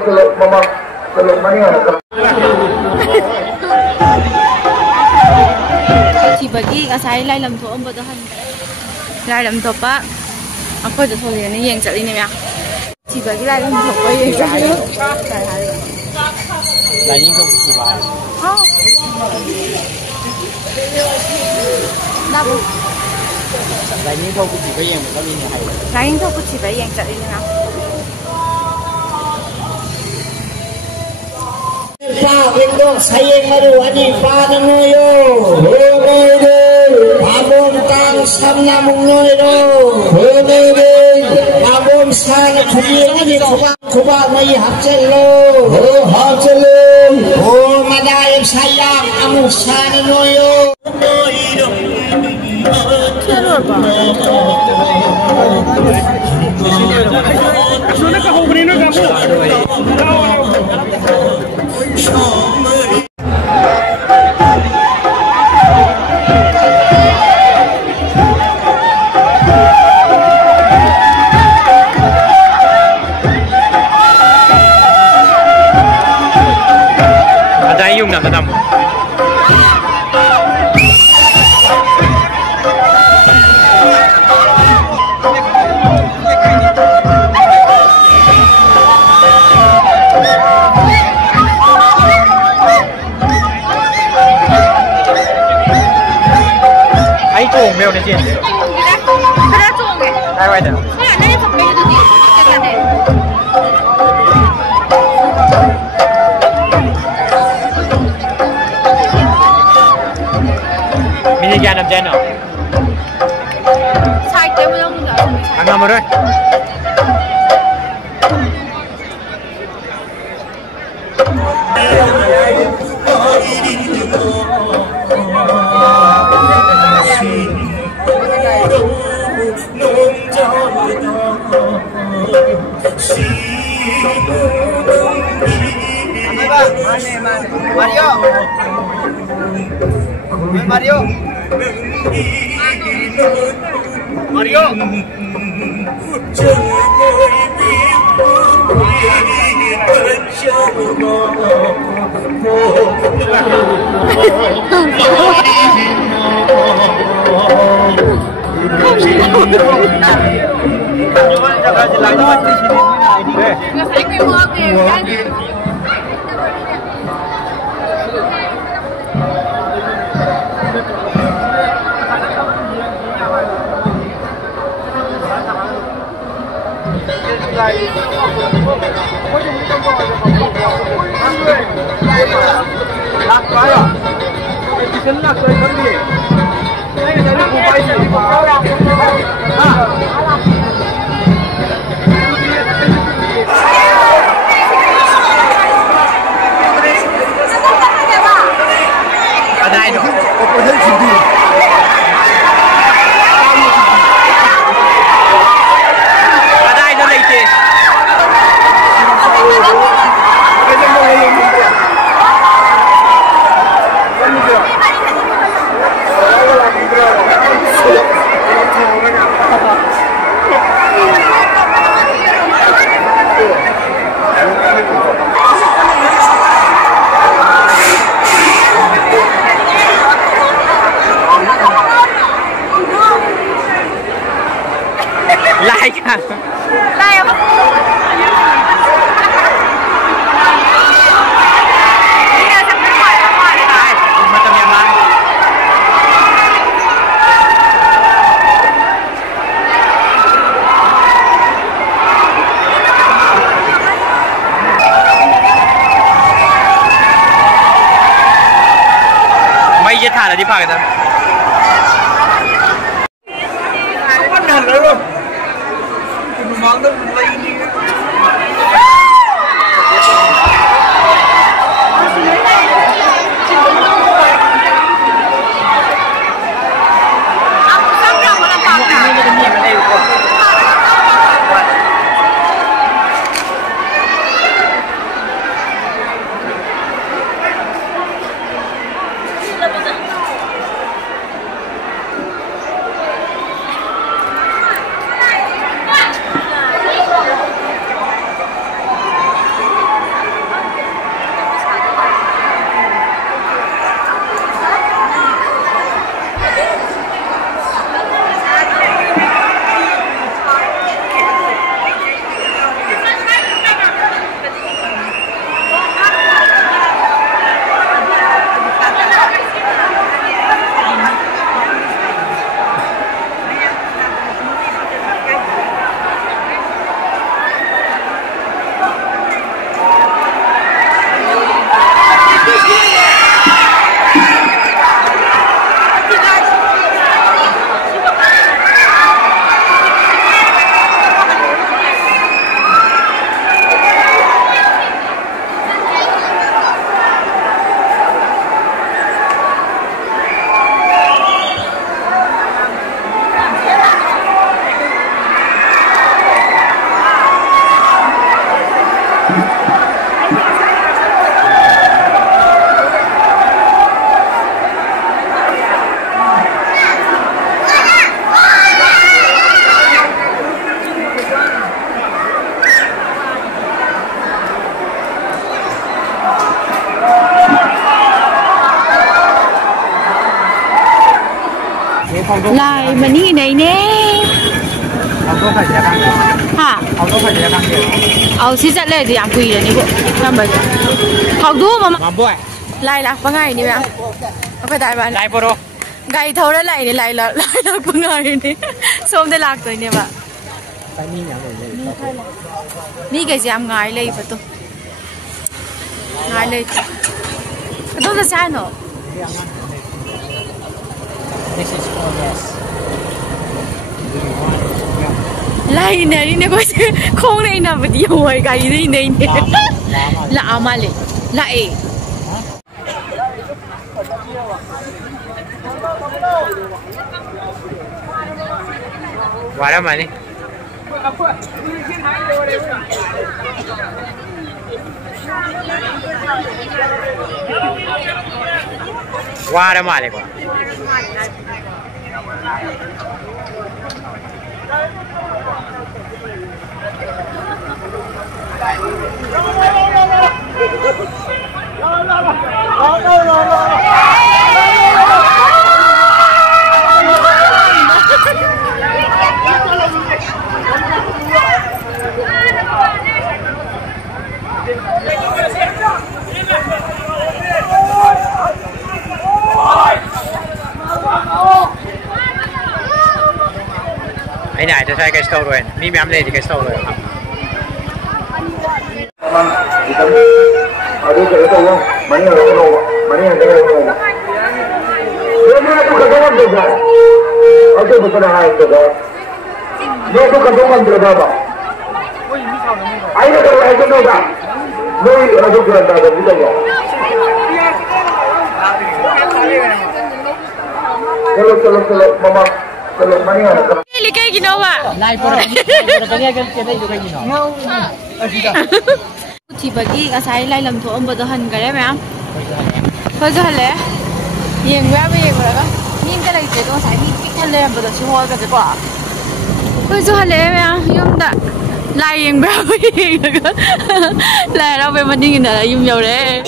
Chỉ bagi ngasai lai lam thua âm han lai lam thua pa akuจะthôiนี่ยังจะนี่มั้ยchỉ bagi lai lam thua paยังจะlaiนี่ก็กี่บาทอ๋อได้บ่laiนี่ก็กี่ไปยังก็มีให้laiนี่ก็กี่ไปยังจะนี่มั้ยฟ้าเป็นดอกใสเองมาดูอันนี้ฟ้านังโยโอ้โหพาบมกลางซ้ำน้ำมงโยโอ้โหพาบมสานขยี้อันนี้ขวาไม่หักเจโลโอ้หักเจโลโอ้มาได้สายามอามุสานโยเชื่อหรือเปล่าsudah kau beri nak kamu ada yang nak madam没有那件，他在做没？来外的。对呀，那你怎么没有自己？在干的。明天干什么干呢？菜给不了我的。看看没得。Mario, Mario, Mario. Mấy giết thả là đi phạt người ta. Bắt hẳn đấy luôn. Mình mang đâu lấy đi. lại mà đi này nè hả xin dẫn lên thì ăn quỳ rồi nè bộ làm vậy học đua mà lại lạc vào ngày đi bạn phải đại bạn lại bộ gai thâu đấy lại lạc vào ngày đi xong đây lạc rồi nè bạnนี่แกจะง่ายเลยประตูง่ายเลยประตูจะใช่เนาะไล่เนี่ยนี่ก็จะคงเลยนะประเดี๋ยวไอ้ไก่นี่เนี่ยละอามาเลยละเอว่าแล้วมานี่ว่าแล้วมาเลยกว่าไอ้ไหนจะใช้แกสโตรด้วยนี่แม่ไม่ได้ที่แกสโตรเลยครับAduh, kalau tahu, mana yang tahu, mana yang tahu. Dia tu kedoman juga. Aduh, bukan hal itu. Dia tu kedoman berapa? Ayo kalau itu juga. Noi aduh kerana ada kita ya. Kalau, mama, kalau mana yang tahu. Ini kayak gini apa? Lai pura kanya kan kita juga gini. Thì bagi asai lai lam thua ambo dohan kare ma'am khoi jo hale yeng wa ba yeng ra min ka lai te do sai mi pik thale ambo do chu ho ka ko khoi jo hale ma'am yum da lai yeng ba yeng ga lai ra be ma ding na yum yo re